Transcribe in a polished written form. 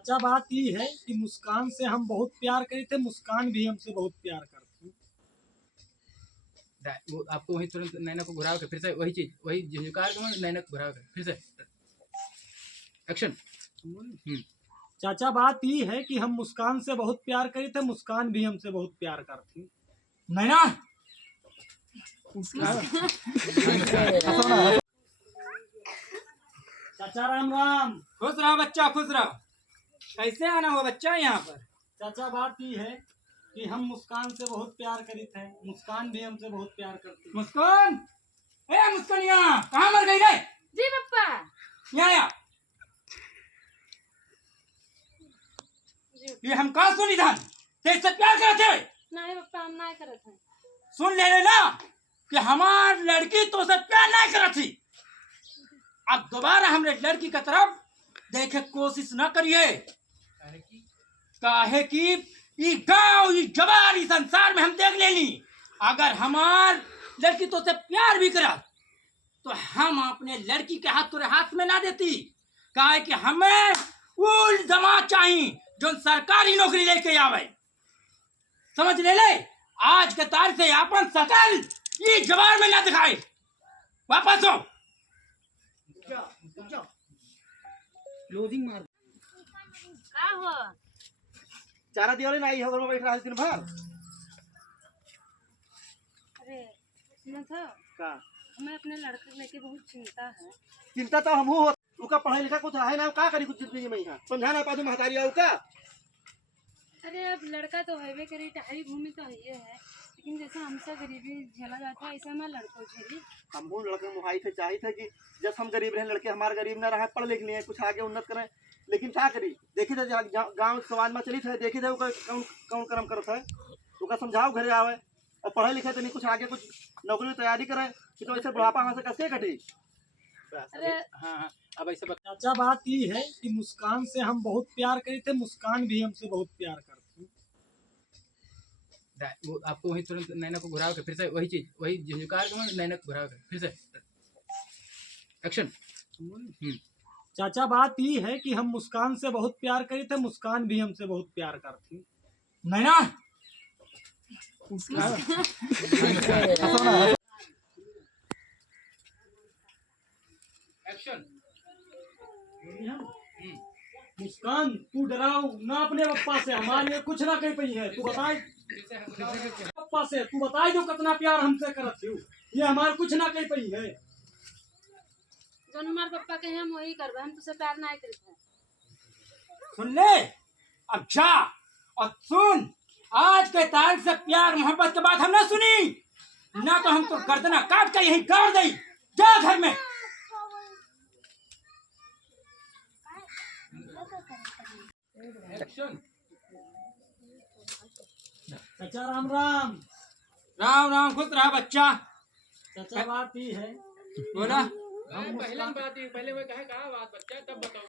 चाचा बात ये है कि मुस्कान से हम बहुत प्यार करे थे, मुस्कान भी हमसे बहुत प्यार करती। वो आपको वही तुरंत नैना को घुरा के फिर से वही चीज वही झुझुकार के नैना को घुरा के फिर से एक्शन। चाचा बात ये है कि हम मुस्कान से बहुत प्यार करे थे, मुस्कान भी हमसे बहुत प्यार करती। नैना चाचा राम राम। खुश रहो बच्चा, खुश रहो। कैसे आना हुआ बच्चा यहाँ पर? चाचा बात ये है कि हम मुस्कान से बहुत प्यार करी थे, मुस्कान भी हमसे बहुत प्यार करती। मुस्कान, ए मुस्कान, यहाँ कहाँ मर गई रे? जी पप्पा। यहाँ आ। ये हम कहाँ सुनी धान तेरे से प्यार करते? नहीं पप्पा, हम नहीं करत हैं। सुन ले ना कि हमार लड़की तो से प्यार नहीं करती। अब दोबारा हमरे लड़की की तरफ देखे कोशिश न करिए, काहे कि ये गांव ये जवार इस संसार में हम देख लेनी। अगर हमार लड़की तो से प्यार भी करा तो हम अपने लड़की के हाथ तुरे हाथ में ना देती, काहे कि हमें उल जमा चाहिए जो सरकारी नौकरी लेके आवे। समझ ले आज के तारीख से अपन सकल ये जवार में ना दिखाए। वापस हो। क्लोजिंग मार। का हो? चारा दिया नहीं है, घर में बैठ रहा है दिन भर। अरे सुनो तो, का हमें अपने लड़के लेके बहुत चिंता है। चिंता तो हमहू हो, उका पढ़ाई लिखा कुछ है ना, का करी कुछ जिंदगी में यहाँ समझा ना पादू महतारी आऊ का। अरे अब लड़का तो हैवे करी, टहरी भूमि तो ये है, लेकिन जैसा हमसे गरीबी झेला जाता है ऐसा हमारे लड़कों झेली। हमहू लड़के मुहाई थे चाहिए थे कि जब हम गरीब रहे, लड़के हमारे गरीब न रहे, पढ़ लिख लिए कुछ आगे उन्नत करें, लेकिन क्या करी देखी थे गाँव समाज में चली थे, देखी थे कौन कौन कर्म करता है, उका समझाओ घरे आवे और पढ़े लिखे तो नहीं कुछ आगे कुछ नौकरी की तैयारी करे कि तो ऐसे बुढ़ापा वहाँ से कैसे कटी। अरे हाँ अब ऐसे चाचा बात ये है कि मुस्कान से हम बहुत प्यार करे थे, मुस्कान भी हमसे बहुत प्यार करती। वो आपको वही तुरंत नैना को घुरा के फिर से वही चीज वही झुझुकार के नैना को घुरा के फिर से एक्शन। चाचा बात ये है कि हम मुस्कान से बहुत प्यार करे थे, मुस्कान भी हमसे बहुत प्यार करती। नैना एक्शन। मुस्कान तू डराओ ना अपने पप्पा से, हमारे लिए कुछ ना कह पई है। तू बताए पप्पा से, तू बताए जो कितना प्यार हमसे करत हो, ये हमारे कुछ ना कह पई है। जो हमारे पप्पा के हम वही करबे, हम तुझसे प्यार नहीं करते हैं। सुन ले अब जा और सुन, आज के तारीख से प्यार मोहब्बत के बात हम ना सुनी ना, तो हम तो गर्दना काट कर यहीं गाड़ दई। जा घर में। एक्शन। चाचा राम राम। राम राम, खुश रहा बच्चा। चाचा बात ये है, बोला हम पहले बात, पहले वो कहा बात बच्चा तब बताओ।